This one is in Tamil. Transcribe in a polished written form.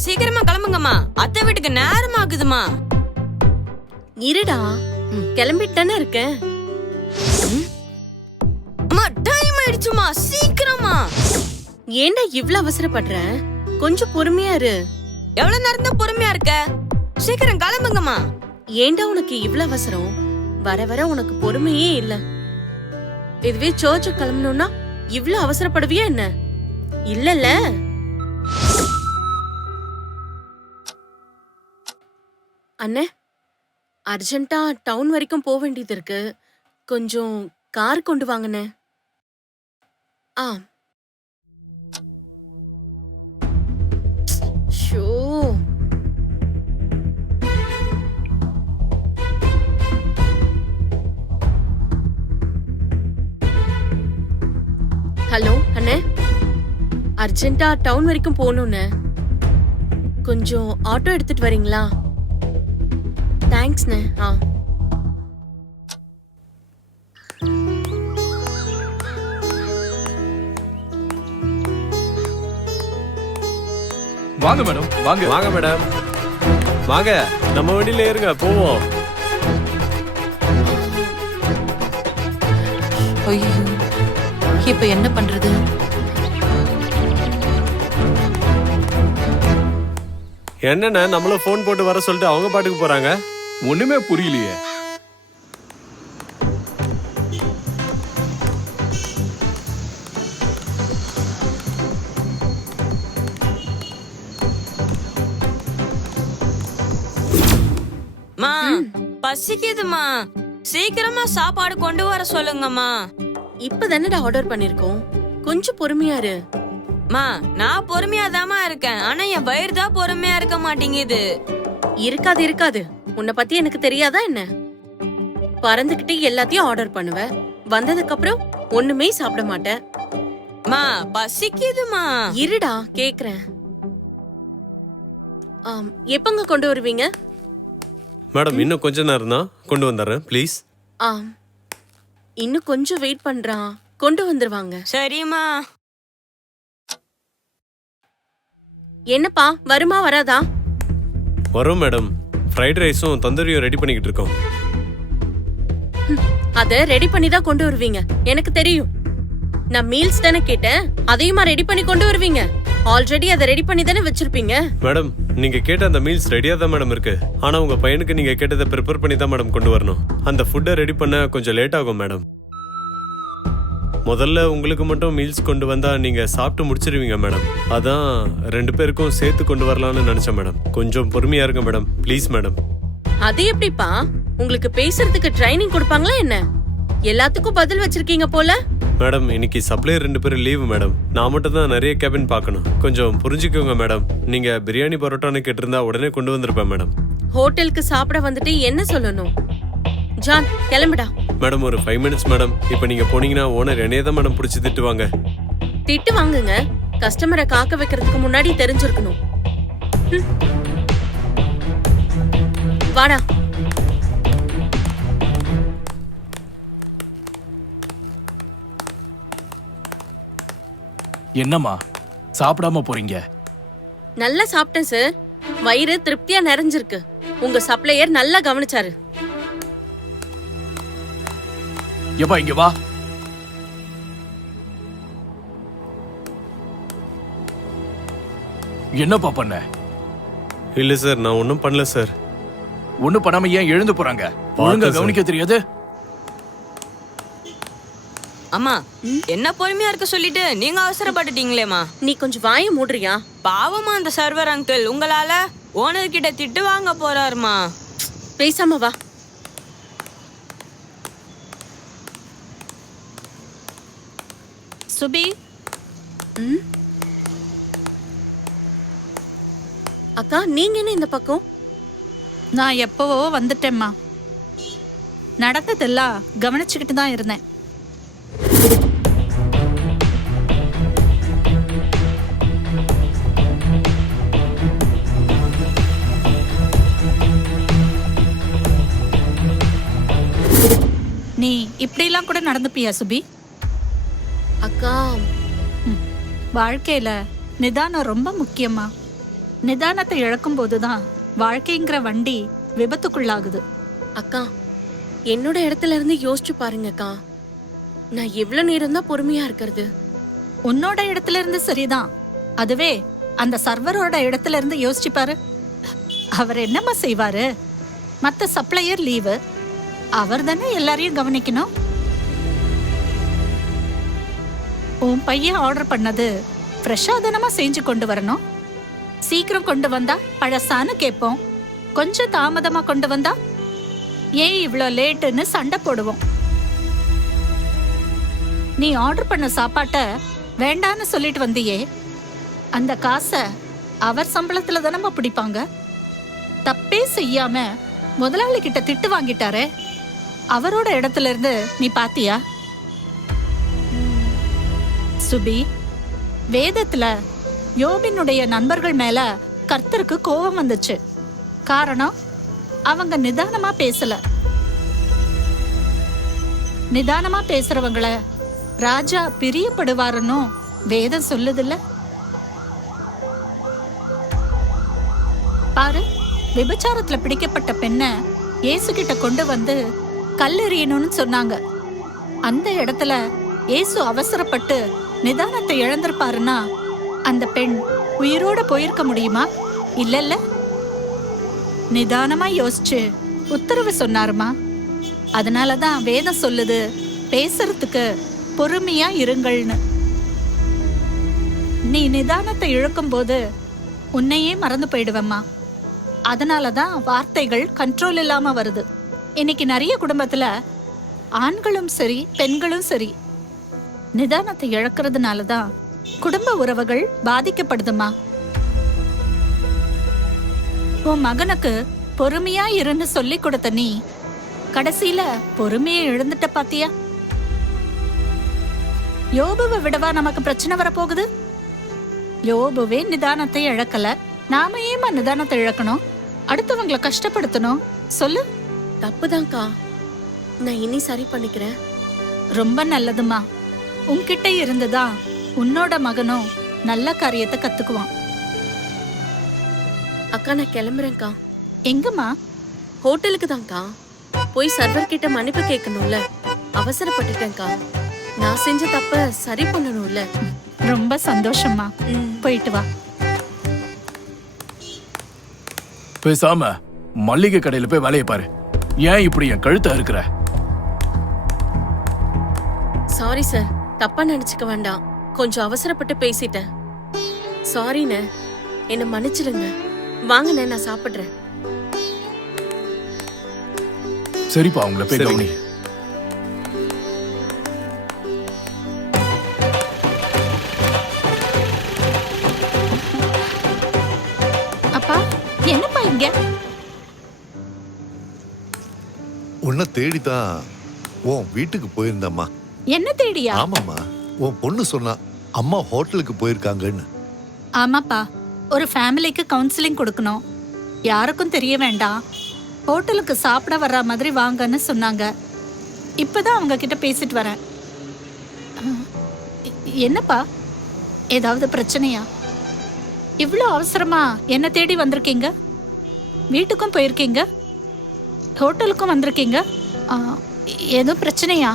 சீக்கிரமா கிளம்புங்கம்மா, அத்தை வீட்டுக்கு நேரம் ஆகுதுமா. இருடா, கிளம்பிட்டு தானே இருக்கேன். அம்மா டைம் ஆயிடுச்சுமா, சீக்கிரமா. ஏன்டா இவ்ளோ அவசரப்படுற? கொஞ்சம் பொறுமையா இரு. எவ்வளவு நேரம் தான் பொறுமையா இருக்க? சீக்கிரம் கிளம்புங்கம்மா. ஏன்டா உனக்கு இவ்ளோ அவசரம்? வர வர உனக்கு பொறுமையே இல்ல. இதுவே சர்ச்சுக்கு கிளம்பணும்னா இவ்ளோ அவசரப்படுவியா என்ன? இல்லல்ல. அண்ணே, அர்ஜென்ட்டா டவுன் வரைக்கும் போக வேண்டியது இருக்கு. கொஞ்சம் கார் கொண்டு வாங்கண்ணே. ஆ. ஷோ. ஹலோ அண்ணே, அர்ஜென்ட்டா டவுன் வரைக்கும் போகணும்ண்ணே. கொஞ்சம் ஆட்டோ எடுத்துட்டு வரீங்களா? தேங்க்ஸ்ண்ணே. ஆ. வாங்க மேடம், வாங்க வாங்க மேடம், வாங்க நம்ம வண்டியில ஏறுங்க, போவோம். ஐயோ, இப்ப என்ன பண்றது? என்னண்ணே நம்மள போன் போட்டு வர சொல்லிட்டு அவங்க பாட்டுக்கு போறாங்க. ஒண்ணுமே புரியலையே. மா பசிக்குதுமா, சீக்கிரமா சாப்பாடு கொண்டு வர சொல்லுங்கம்மா. இப்பதானடா ஆர்டர் பண்ணிருக்கோம், கொஞ்சம் பொறுமையா இரு. மா நான் பொறுமையாதாமா இருக்கேன், ஆனா என் வயிறு தான் பொறுமையா இருக்க மாட்டேங்குது. இருக்காது இருக்காது, உன்னை பத்தி எனக்கு தெரியாதா என்ன? பறந்துகிட்டே எல்லாத்தையும் ஆர்டர் பண்ணுவ, வந்ததுக்கு அப்புறம் ஒண்ணுமே சாப்பிட மாட்டேன். மா பசிக்குதுமா. இருடா கேக்குறேன். எப்பங்க கொண்டு வருவீங்க? மேடம் இன்னும் கொஞ்ச நேரம் தான், கொண்டு வந்துடுறேன் ப்ளீஸ். இன்னும் கொஞ்சம் வெயிட் பண்றான், கொண்டு வந்துருவாங்க. சரிம்மா. என்னப்பா, வருமா வராதா? வரும் மேடம், ஃப்ரைட் ரைஸும் தந்தூரியும் ரெடி பண்ணிக்கிட்டு இருக்கோம். அத ரெடி பண்ணி தான் கொண்டு வருவீங்க, எனக்கு தெரியும். நான் மீல்ஸ் தானே கேட்டேன், அதையுமா ரெடி பண்ணி கொண்டு வருவீங்க? ஆல்ரெடி அதை ரெடி பண்ணி தானே வச்சிருப்பீங்க. மேடம் நீங்க கேட்ட அந்த மீல்ஸ் ரெடியா தான் மேடம் இருக்கு, ஆனா உங்க பையனுக்கு நீங்க கேட்டதை ப்ரிப்பேர் பண்ணி தான் மேடம் கொண்டு வரணும். அந்த ஃபுட்டை ரெடி பண்ண கொஞ்சம் லேட் ஆகும் மேடம். முதல்ல உங்களுக்கு மட்டும் மீல்ஸ் கொண்டு வந்தா நீங்க சாப்பிட்டு முடிச்சிருவீங்க மேடம், அதான் 2 பேருக்கும் சேர்த்து கொண்டு வரலாம்னு நினைச்சேன் மேடம். கொஞ்சம் பொறுமையா இருங்க மேடம், ப்ளீஸ் மேடம். அது எப்படிப்பா? உங்களுக்கு பேசுறதுக்கு ட்ரைனிங் கொடுப்பாங்களா என்ன? எல்லாத்துக்கும் பதில் வச்சிருக்கீங்க போல. மேடம் இன்னைக்கு சப்ளையர் 2 பேரும் லீவு மேடம், நான் மட்டும் தான் நிறைய கேபின் பார்க்கணும், கொஞ்சம் புரிஞ்சுக்கோங்க மேடம். நீங்க பிரியாணி பரோட்டான்னு கேட்டிருந்தா உடனே கொண்டு வந்திருப்பேன் மேடம். ஹோட்டலுக்கு சாப்பிட வந்துட்டு என்ன சொல்லணும்? ஜான் கிளம்புடா. மேடம் ஒரு 5 மினிட்ஸ் மேடம், இப்போ நீங்க போனீங்கன்னா ஓனர் என்னைய தான் மேடம் பிடிச்சி திட்டுவாங்க. திட்டு வாங்குங்க, கஸ்டமரை காக்க வைக்கிறதுக்கு முன்னாடி தெரிஞ்சிருக்கணும். வாடா. என்னம்மா சாப்பிடாம போறீங்க? நல்லா சாப்பிட்டேன் சார், வயிறு திருப்தியா நிறைஞ்சிருக்கு. உங்க சப்ளையர் நல்லா கவனிச்சாரு. எப்பா இங்க வா. என்னப்பா பண்ண? இல்ல சார், நான் ஒன்றும் பண்ணல சார். ஒண்ணும் பண்ணாம ஏன் எழுந்து போறாங்க? ஒழுங்கா கவனிக்க தெரியாது? அம்மா என்ன பொறுமையா இருக்க சொல்லிட்டு நீங்க அவசரப்பட்டுட்டீங்களேமா. நீ கொஞ்சம் வாயை மூடுறியா? பாவமா அந்த சர்வர் அங்கிள் உங்களால ஓனர் கிட்ட திட்டு வாங்க போறாருமா. பேசாம வா. சுபி, அக்கா நீங்க என்ன இந்த பக்கம்? நான் எப்பவோ வந்துட்டேம்மா. நடந்ததெல்லாம் கவனிச்சுக்கிட்டு தான் இருந்தேன். நீ இப்படிலாம் கூட நடந்துப்பியா சுபி? அக்கா வாழ்க்கையில நிதானம் ரொம்ப முக்கியமா. நிதானத்தை இழக்கும் போதுதான் வாழ்க்கைங்கிற வண்டி விபத்துக்குள்ளாகுது. அக்கா, என்னோட இடத்துல இருந்து யோசிச்சு பாருங்கக்கா. நான் எவ்வளவு நேரம் தான் பொறுமையா இருக்கிறது? உன்னோட இடத்துல இருந்து சரிதான். அதுவே அந்த சர்வரோட இடத்துல இருந்து யோசிச்சு பாரு. அவர் என்னம்மா செய்வாரு? மத்த சப்ளையர் லீவு, அவர் தானே எல்லாரையும் கவனிக்கணும். உன் பையன் ஆர்டர் பண்ணது ஃப்ரெஷ்ஷா தானமா செஞ்சு கொண்டு வரணும். சீக்கிரம் கொண்டு வந்தா பழசான்னு கேட்போம், கொஞ்சம் தாமதமா கொண்டு வந்தா ஏன் இவ்ளோ லேட்டுன்னு சண்டை போடுவோம். நீ ஆர்டர் பண்ண சாப்பாட்ட வேண்டான்னு சொல்லிட்டு வந்தியே, அந்த காசை அவர் சம்பளத்துல தானமா பிடிப்பாங்க. தப்பே செய்யாம முதலாளி கிட்ட திட்டு வாங்கிட்டாரே, அவரோட இடத்துல இருந்து நீ பாத்தியா? சுபி, வேதத்துல யோபினுடைய நண்பர்கள் மேல கர்த்தருக்கு கோபம் வந்துச்சு. காரணம், அவங்க நிதானமா பேசல. நிதானமா பேசுறவங்கள ராஜா பிரியப்படுவாருன்னு வேதம் சொல்லுதில்ல. பாரு, விபச்சாரத்துல பிடிக்கப்பட்ட பெண்ண இயேசு கிட்ட கொண்டு வந்து கல்லெறியணும்னு சொன்னாங்க. அந்த இடத்துல இயேசு அவசரப்பட்டு நிதானத்தை இழந்திருப்பாருன்னா அந்த பெண் உயிரோட போயிருக்க முடியுமா? இல்லல்ல. நிதானமா யோசிச்சு உத்தரவு சொன்னாருமா. அதனாலதான் வேதம் சொல்லுது, பேசுறதுக்கு பொறுமையா இருங்கள்னு. நீ நிதானத்தை இழக்கும் போது உன்னையே மறந்து போயிடுவம்மா. அதனாலதான் வார்த்தைகள் கண்ட்ரோல் இல்லாம வருது. இன்னைக்கு நிறைய குடும்பத்துல ஆண்களும் சரி பெண்களும் சரி நிதானத்தை இழக்கிறதுனாலதான் குடும்ப உறவுகள் பாதிக்கப்படுதுமா. உன் மகனுக்கு பொறுமையா இருந்து சொல்லி கொடுத்த நீ கடைசியில பொறுமையை இழந்துட்ட பாத்தியா? யோபுவை விடவா நமக்கு பிரச்சனை வரப்போகுது? யோபுவே நிதானத்தை இழக்கல, நாம ஏமா நிதானத்தை இழக்கணும்? அடுத்தவங்களை கஷ்டப்படுத்தணும்? சொல்லு. தப்புதான்க்கா, நான் இனி சரி பண்ணிக்கிறேன். ரொம்ப நல்லதுமா. உன்கிட்ட இருந்துதான் உன்னோட மகனும் நல்ல காரியத்தை கத்துக்குவான். அக்கா, நான் கிளம்புறேன்க்கா. எங்கம்மா? ஹோட்டலுக்கு தான்க்கா. போய் சர்வர் கிட்ட மன்னிப்பு கேட்கணும்ல, அவசரப்பட்டுட்டேன்க்கா. நான் செஞ்ச தப்ப சரி பண்ணணும்ல. ரொம்ப சந்தோஷமா. போயிட்டு வா. பேசாம மல்லிகை கடையில போய் வேலையை பாரு. ஏன் இப்படி என் கழுத்தை இருக்கிற? சாரி சார், தப்பா நினைச்சுக்க வேண்டாம். கொஞ்சம் அவசரப்பட்டு பேசிட்டேன். சாரிண்ணே, என்ன மன்னிச்சிடுங்க. வாங்கண்ணே, நான் சாப்பிடுறேன். சரிப்பா, உங்களை போய் கவனி. அப்பா, என்னப்பா இங்க? உன்னை தேடிதான் உன் வீட்டுக்கு போயிருந்தம்மா. என்ன தேடியா? ஆமாம்மா, உன் பொண்ணு சொன்னா அம்மா ஹோட்டலுக்கு போயிருக்காங்கன்னு. ஆமாப்பா, ஒரு ஃபேமிலிக்கு கவுன்சிலிங் கொடுக்கணும், யாருக்கும் தெரிய வேண்டாம், ஹோட்டலுக்கு சாப்பிட வர்ற மாதிரி வாங்கன்னு சொன்னாங்க. இப்பதான் அவங்க கிட்ட பேசிட்டு வரேன். என்னப்பா, ஏதாவது பிரச்சனையா? இவ்வளோ அவசரமா என்ன தேடி வந்திருக்கீங்க? வீட்டுக்கும் போயிருக்கீங்க, ஹோட்டலுக்கும் வந்திருக்கீங்க. எதுவும் பிரச்சனையா?